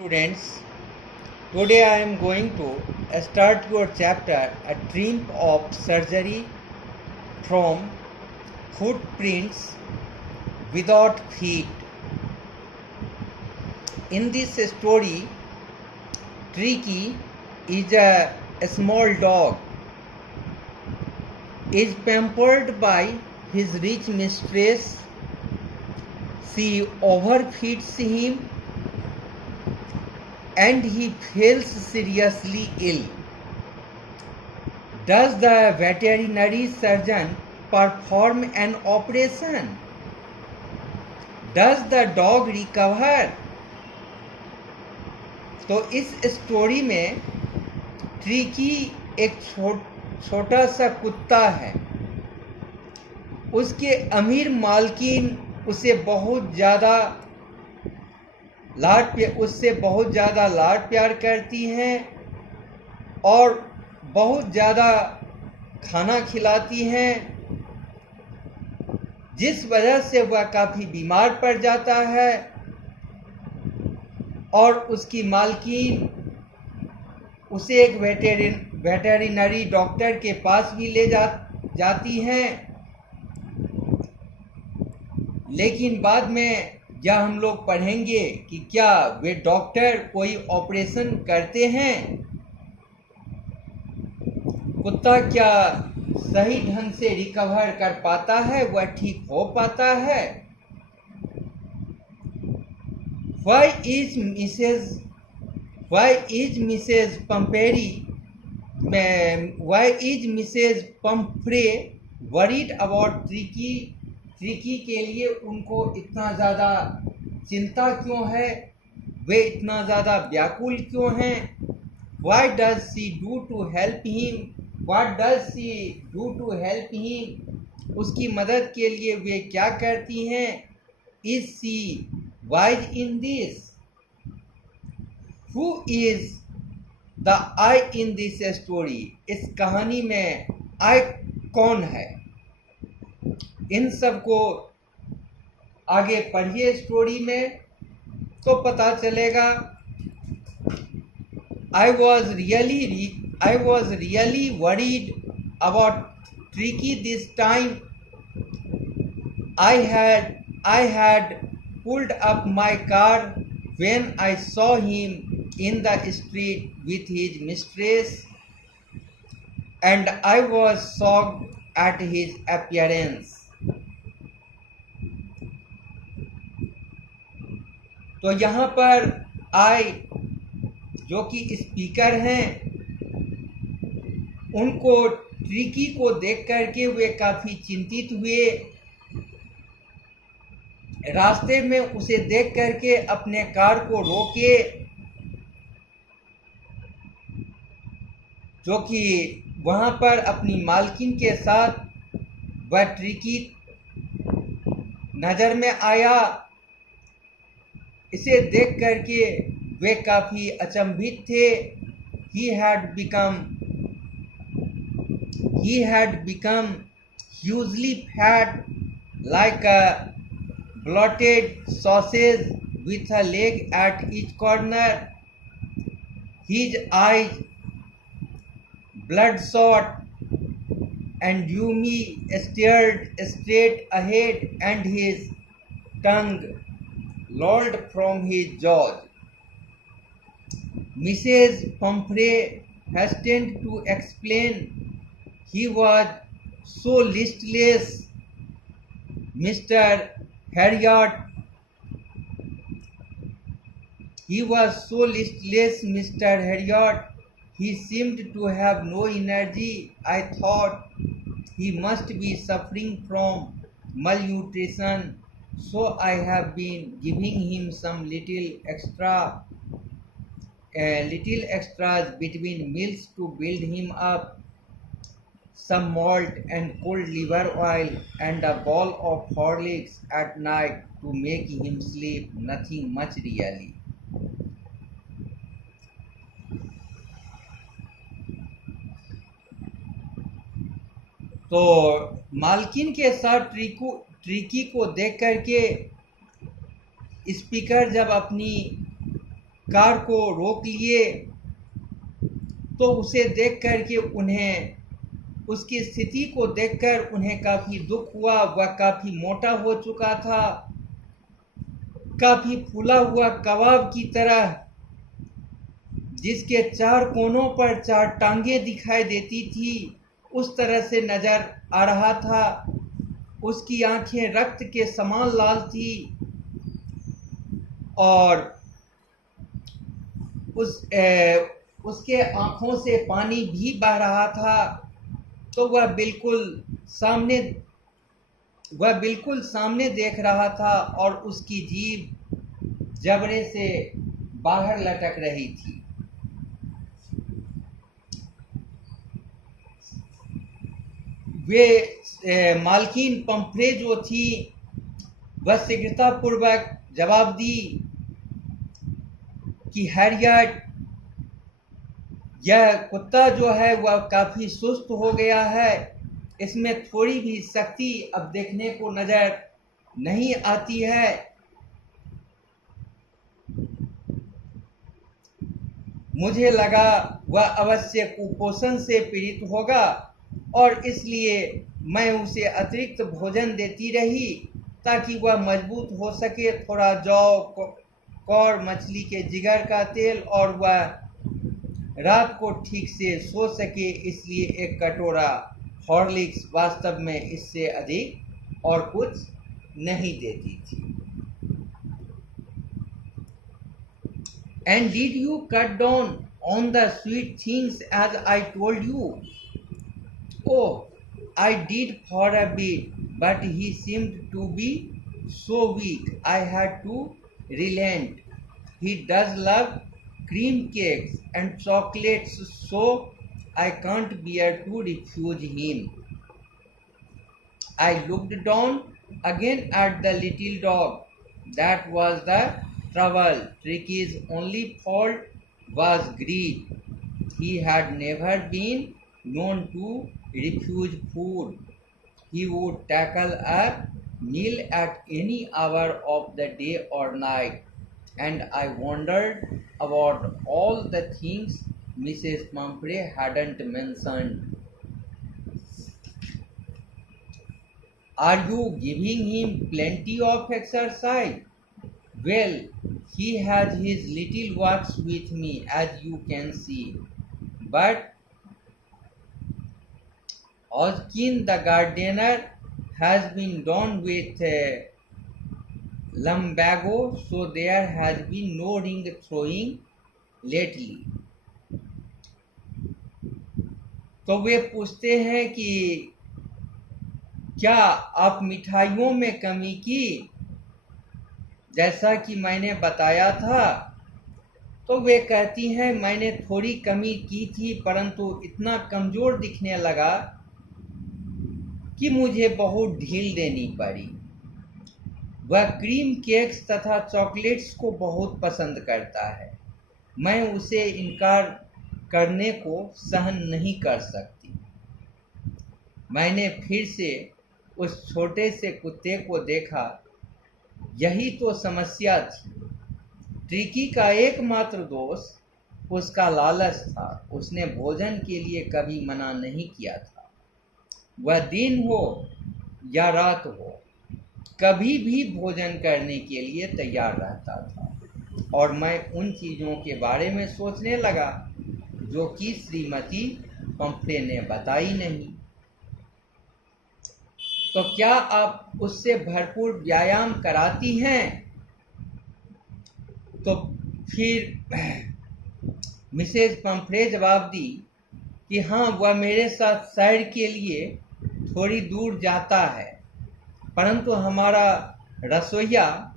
Students, today I am going to start your chapter A Dream of Surgery from Footprints Without Feet. In this story, Tricky is a small dog, is pampered by his rich mistress. She overfeeds him and he falls seriously ill. Does the veterinary surgeon perform an operation? Does the dog recover? तो इस story में tricky एक छोटा सा कुत्ता है। उसके अमीर मालकिन उससे बहुत ज़्यादा लाड प्यार करती हैं और बहुत ज़्यादा खाना खिलाती हैं, जिस वजह से वह काफ़ी बीमार पड़ जाता है और उसकी मालकिन उसे एक वेटरिनरी डॉक्टर के पास भी ले जाती हैं। लेकिन बाद में जब हम लोग पढ़ेंगे कि क्या वे डॉक्टर कोई ऑपरेशन करते हैं, कुत्ता क्या सही ढंग से रिकवर कर पाता है, वह ठीक हो पाता है। Why is Mrs. Pumphrey worried about Tricky? Tricky के लिए उनको इतना ज़्यादा चिंता क्यों है, वे इतना ज़्यादा व्याकुल क्यों हैं? What does she do to help him? उसकी मदद के लिए वे क्या करती हैं? Is she wise in this? Who is the I in this story? इस कहानी में I कौन है? इन सब को आगे पढ़िए स्टोरी में तो पता चलेगा। I was really worried about Tricky this time. I had pulled up my car when I saw him in the street with his mistress, and I was shocked at his appearance. तो यहाँ पर आई जो कि speaker हैं, उनको tricky को देख करके वे काफ़ी चिंतित हुए। रास्ते में उसे देख करके अपने कार को रोके, जो कि वहाँ पर अपनी मालकिन के साथ वह ट्रिकी नज़र में आया। इसे देख करके वे काफ़ी अचंभित थे। He had become hugely fat, like a bloated sausage with a leg at each corner. His eyes bloodshot and Yumi stared straight ahead, and his tongue lolled from his jaws. Mrs. Pumphrey hastened to explain. He was so listless, Mr. Harriot. He seemed to have no energy. I thought he must be suffering from malnutrition, so I have been giving him some little extras between meals to build him up. Some malt and cold liver oil and a ball of Horlicks at night to make him sleep. Nothing much really. तो मालकिन के साथ tricky को देख करके speaker जब अपनी car को रोक लिए। तो उसे देख कर के उन्हें, उसकी स्थिति को देखकर उन्हें काफ़ी दुख हुआ। वह काफ़ी मोटा हो चुका था, काफ़ी फूला हुआ कबाब की तरह, जिसके चार कोनों पर चार टांगें दिखाई देती थी, उस तरह से नज़र आ रहा था। उसकी आंखें रक्त के समान लाल थी और उसके आंखों से पानी भी बह रहा था। तो वह बिल्कुल सामने देख रहा था और उसकी जीभ जबड़े से बाहर लटक रही थी। वे मालकिन पंफ्रे जो थी, वह शीघ्रतापूर्वक जवाब दी कि हैरियट, यह कुत्ता जो है वह काफ़ी सुस्त हो गया है, इसमें थोड़ी भी शक्ति अब देखने को नज़र नहीं आती है। मुझे लगा वह अवश्य कुपोषण से पीड़ित होगा और इसलिए मैं उसे अतिरिक्त भोजन देती रही ताकि वह मजबूत हो सके। थोड़ा जौ, कौर, मछली के जिगर का तेल, और वह रात को ठीक से सो सके। इसलिए एक कटोरा हॉर्लिक्स वास्तव में इससे अधिक और कुछ नहीं देती थी। And did you cut down on the sweet things as I told you? Oh, I did for a bit, but he seemed to be so weak I had to relent. He does love cream cakes and chocolates, so I can't bear to refuse him. I looked down again at the little dog. That was the trouble. Tricky's only fault was greed. He had never been known to refuse food. He would tackle a meal at any hour of the day or night, and I wondered about all the things Mrs. Pumphrey hadn't mentioned. Are you giving him plenty of exercise? Well, he has his little walks with me, as you can see. But Ozkin the gardener has been done with lumbago, so there has been no ring throwing lately. तो वे पूछते हैं कि क्या आप मिठाइयों में कमी की, जैसा कि मैंने बताया था। तो वे कहती हैं मैंने थोड़ी कमी की थी, परंतु इतना कमज़ोर दिखने लगा कि मुझे बहुत ढील देनी पड़ी। वह क्रीम केक्स तथा चॉकलेट्स को बहुत पसंद करता है। मैं उसे इनकार करने को सहन नहीं कर सकती। मैंने फिर से उस छोटे से कुत्ते को देखा। यही तो समस्या थी। ट्रिकी का एकमात्र दोष उसका लालच था। उसने भोजन के लिए कभी मना नहीं किया था। वह दिन हो या रात हो, कभी भी भोजन करने के लिए तैयार रहता था। और मैं उन चीज़ों के बारे में सोचने लगा जो कि श्रीमती पंफ्रे ने बताई नहीं। तो क्या आप उससे भरपूर व्यायाम कराती हैं? तो फिर मिसेज पंफ्रे जवाब दी कि हाँ, वह मेरे साथ सैर के लिए थोड़ी दूर जाता है, परंतु हमारा रसोइया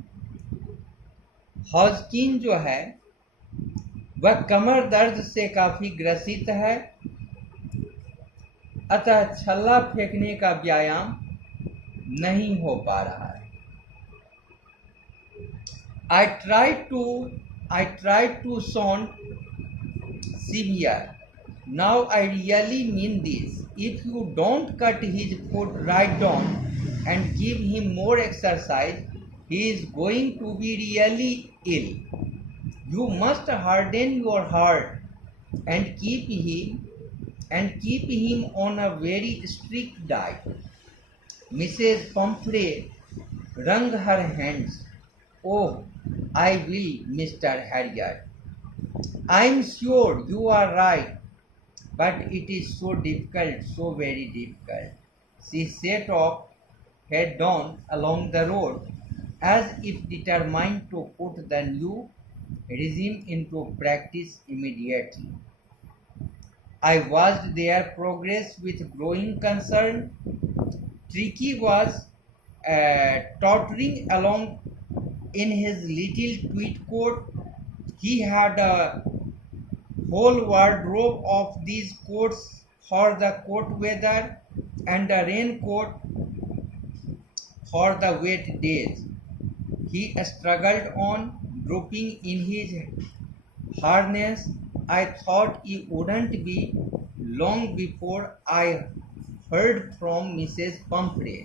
हॉजकिन जो है वह कमर दर्द से काफ़ी ग्रसित है, अतः छल्ला फेंकने का व्यायाम नहीं हो पा रहा है। I tried to sound severe. Now I really mean this. If you don't cut his foot right down and give him more exercise, he is going to be really ill. You must harden your heart and keep him on a very strict diet. Mrs. Pumphrey wrung her hands. Oh, I will, Mr. Harrier. I am sure you are right, but it is so difficult, so very difficult. She set off head on along the road as if determined to put the new regime into practice immediately. I watched their progress with growing concern. Tricky was tottering along in his little tweed coat. He had a whole wardrobe of these coats for the cold weather and a raincoat for the wet days. He struggled on, dropping in his harness. I thought it wouldn't be long before I heard from Mrs. Pumphrey.